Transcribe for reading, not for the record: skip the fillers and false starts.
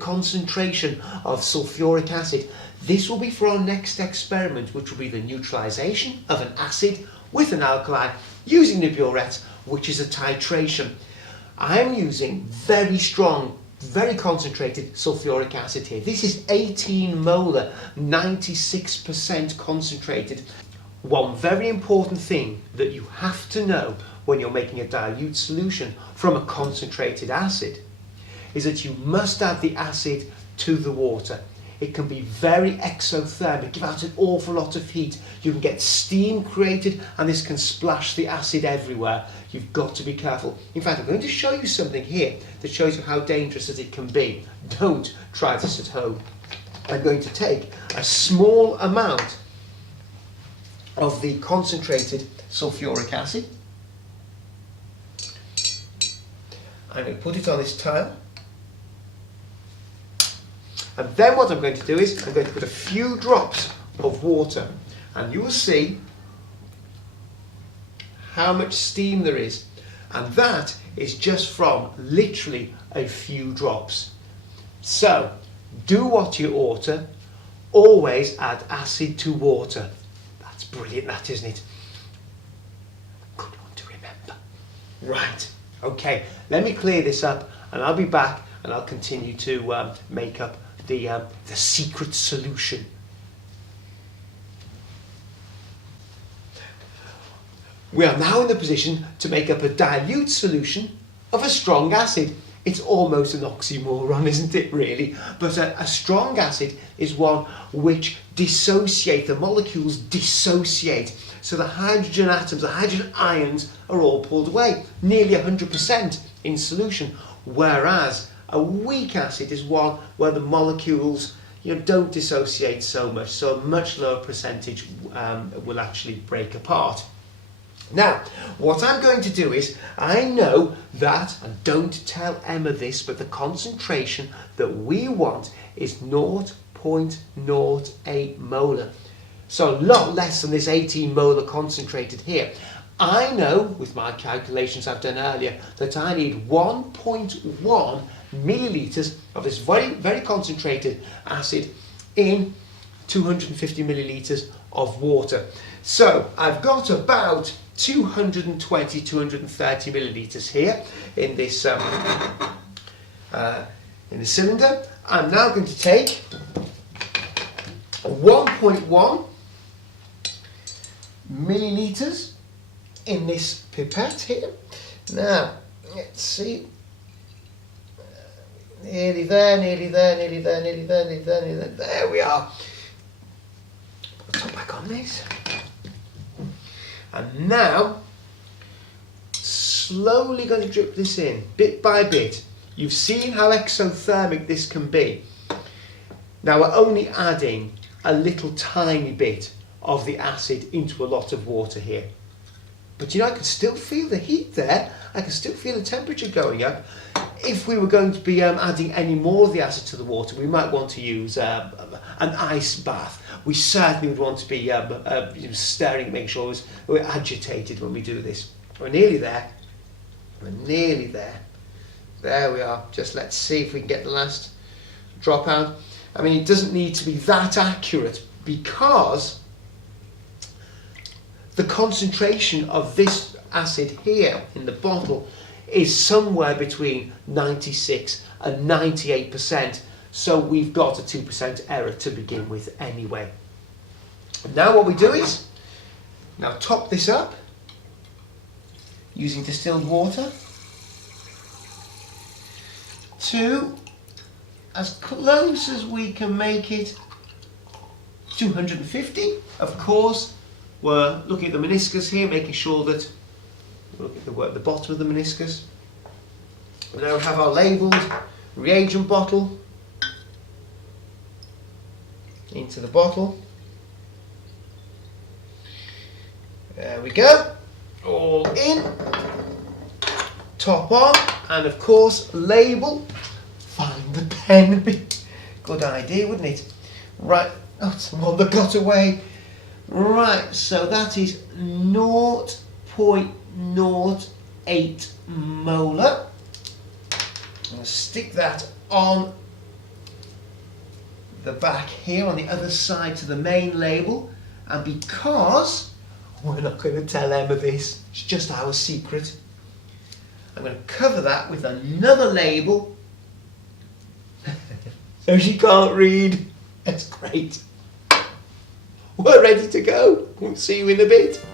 Concentration of sulfuric acid. This will be for our next experiment, which will be the neutralisation of an acid with an alkali using the burette, which is a titration. I am using very strong, very concentrated sulfuric acid here. This is 18 molar, 96% concentrated. One very important thing that you have to know when you're making a dilute solution from a concentrated acid is that you must add the acid to the water. It can be very exothermic, give out an awful lot of heat. You can get steam created and this can splash the acid everywhere. You've got to be careful. In fact, I'm going to show you something here that shows you how dangerous it can be. Don't try this at home. I'm going to take a small amount of the concentrated sulfuric acid. I'm going to put it on this tile. And then what I'm going to do is I'm going to put a few drops of water and you will see how much steam there is. And that is just from literally a few drops. So do what you ought to. Always add acid to water. That's brilliant, that, isn't it? Good one to remember. Right, okay, let me clear this up and I'll be back and I'll continue to make up the secret solution. We are now in the position to make up a dilute solution of a strong acid. It's almost an oxymoron, isn't it, really? But a strong acid is one which dissociate, the molecules dissociate. So the hydrogen atoms, the hydrogen ions are all pulled away, nearly 100% in solution. Whereas a weak acid is one where the molecules don't dissociate so much, so a much lower percentage will actually break apart. Now, what I'm going to do is, I know that, and don't tell Emma this, but the concentration that we want is 0.08 molar. So a lot less than this 18 molar concentrated here. I know, with my calculations I've done earlier, that I need 1.1 millilitres of this very, very concentrated acid in 250 millilitres of water. So I've got about 220, 230 millilitres here in this in the cylinder. I'm now going to take 1.1 millilitres in this pipette here. Now, let's see. Nearly there, nearly there, nearly there, nearly there, nearly there, nearly there. There we are. Put the top back on this. And now, slowly going to drip this in, bit by bit. You've seen how exothermic this can be. Now we're only adding a little tiny bit of the acid into a lot of water here. But I can still feel the heat there. I can still feel the temperature going up. If we were going to be adding any more of the acid to the water, we might want to use an ice bath. We certainly would want to be stirring, making sure we're agitated when we do this. We're nearly there. We're nearly there. There we are. Just let's see if we can get the last drop out. I mean, it doesn't need to be that accurate because the concentration of this acid here in the bottle is somewhere between 96 and 98%. So we've got a 2% error to begin with anyway. Now what we do is, now top this up using distilled water to as close as we can make it, 250. Of course, we're looking at the meniscus here, making sure that, look at the bottom of the meniscus, We now have our labelled reagent bottle into the bottle. There we go, all in, top on, and of course label, find the pen, good idea wouldn't it? Right, oh, it's the one that got away. Right, so that is 0.08 molar. I'm going to stick that on the back here on the other side to the main label, and because we're not going to tell Emma this, it's just our secret, I'm going to cover that with another label so she can't read. That's great. We're ready to go. We'll see you in a bit.